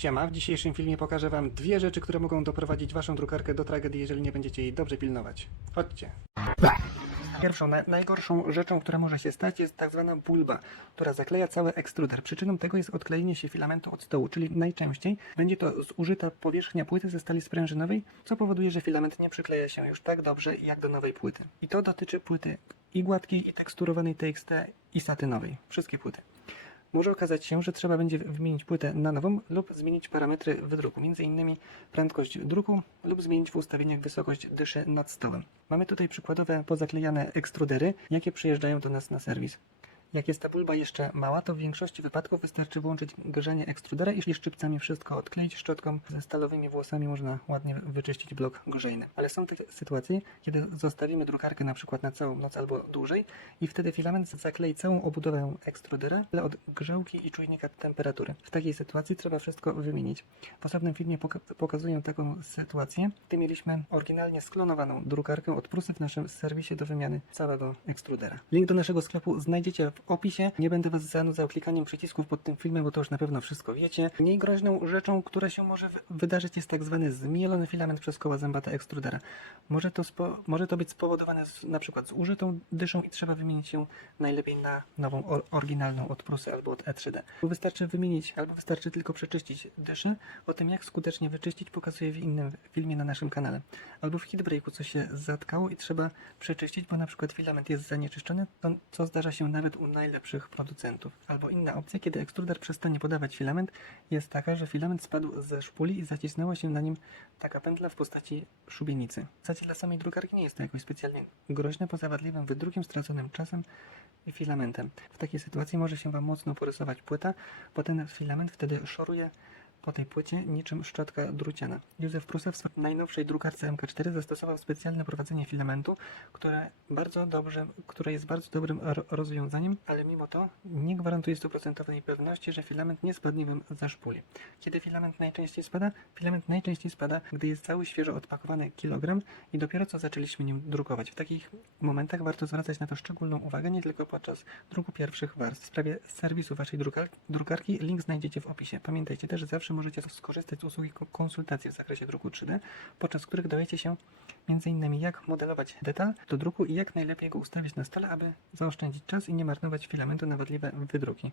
Siema, w dzisiejszym filmie pokażę Wam dwie rzeczy, które mogą doprowadzić Waszą drukarkę do tragedii, jeżeli nie będziecie jej dobrze pilnować. Chodźcie. Pierwszą, na, najgorszą rzeczą, która może się stać, jest tak zwana bulba, która zakleja cały ekstruder. Przyczyną tego jest odklejenie się filamentu od stołu, czyli najczęściej będzie to zużyta powierzchnia płyty ze stali sprężynowej, co powoduje, że filament nie przykleja się już tak dobrze jak do nowej płyty. I to dotyczy płyty i gładkiej, i teksturowanej TXT, i satynowej. Wszystkie płyty. Może okazać się, że trzeba będzie wymienić płytę na nową lub zmienić parametry wydruku, m.in. prędkość druku lub zmienić w ustawieniach wysokość dyszy nad stołem. Mamy tutaj przykładowe pozaklejane ekstrudery, jakie przyjeżdżają do nas na serwis. Jak jest ta bulba jeszcze mała, to w większości wypadków wystarczy włączyć grzanie ekstrudera i szczypcami wszystko odkleić. Szczotką ze stalowymi włosami można ładnie wyczyścić blok grzejny. Ale są takie sytuacje, kiedy zostawimy drukarkę na przykład na całą noc albo dłużej i wtedy filament zaklei całą obudowę ekstrudera od grzałki i czujnika temperatury. W takiej sytuacji trzeba wszystko wymienić. W osobnym filmie poka- pokazuję taką sytuację, gdy mieliśmy oryginalnie sklonowaną drukarkę od Prusy w naszym serwisie do wymiany całego ekstrudera. Link do naszego sklepu znajdziecie w opisie. Nie będę Was zanudzał klikaniem przycisków pod tym filmem, bo to już na pewno wszystko wiecie. Mniej groźną rzeczą, która się może wy- wydarzyć jest tak zwany zmielony filament przez koła zębate ekstrudera. Może to, może to być spowodowane z, na przykład z użytą dyszą i trzeba wymienić ją najlepiej na nową, or, oryginalną od Prusy albo od E3D. Wystarczy wymienić albo wystarczy tylko przeczyścić dyszę. O tym jak skutecznie wyczyścić pokazuję w innym filmie na naszym kanale. Albo w heatbreaku coś się zatkało i trzeba przeczyścić, bo na przykład filament jest zanieczyszczony, to, co zdarza się nawet u najlepszych producentów. Albo inna opcja, kiedy ekstruder przestanie podawać filament, jest taka, że filament spadł ze szpuli i zacisnęła się na nim taka pętla w postaci szubienicy. W zasadzie dla samej drukarki nie jest to jakoś specjalnie groźne, poza wadliwym wydrukiem, straconym czasem i filamentem. W takiej sytuacji może się Wam mocno porysować płyta, bo ten filament wtedy szoruje po tej płycie niczym szczotka druciana. Józef Prusa w najnowszej drukarce MK4 zastosował specjalne prowadzenie filamentu, które, bardzo dobrze, które jest bardzo dobrym ro- rozwiązaniem, ale mimo to nie gwarantuje stuprocentowej pewności, że filament nie spadnie Wam za szpuli. Kiedy filament najczęściej spada? Filament najczęściej spada, gdy jest cały świeżo odpakowany kilogram i dopiero co zaczęliśmy nim drukować. W takich momentach warto zwracać na to szczególną uwagę, nie tylko podczas druku pierwszych warstw. W sprawie serwisu Waszej drukar- drukarki link znajdziecie w opisie. Pamiętajcie też, że zawsze możecie skorzystać z usługi ko- konsultacji w zakresie druku 3D, podczas których dowiecie się m.in. jak modelować detal do druku i jak najlepiej go ustawić na stole, aby zaoszczędzić czas i nie marnować filamentu na wadliwe wydruki.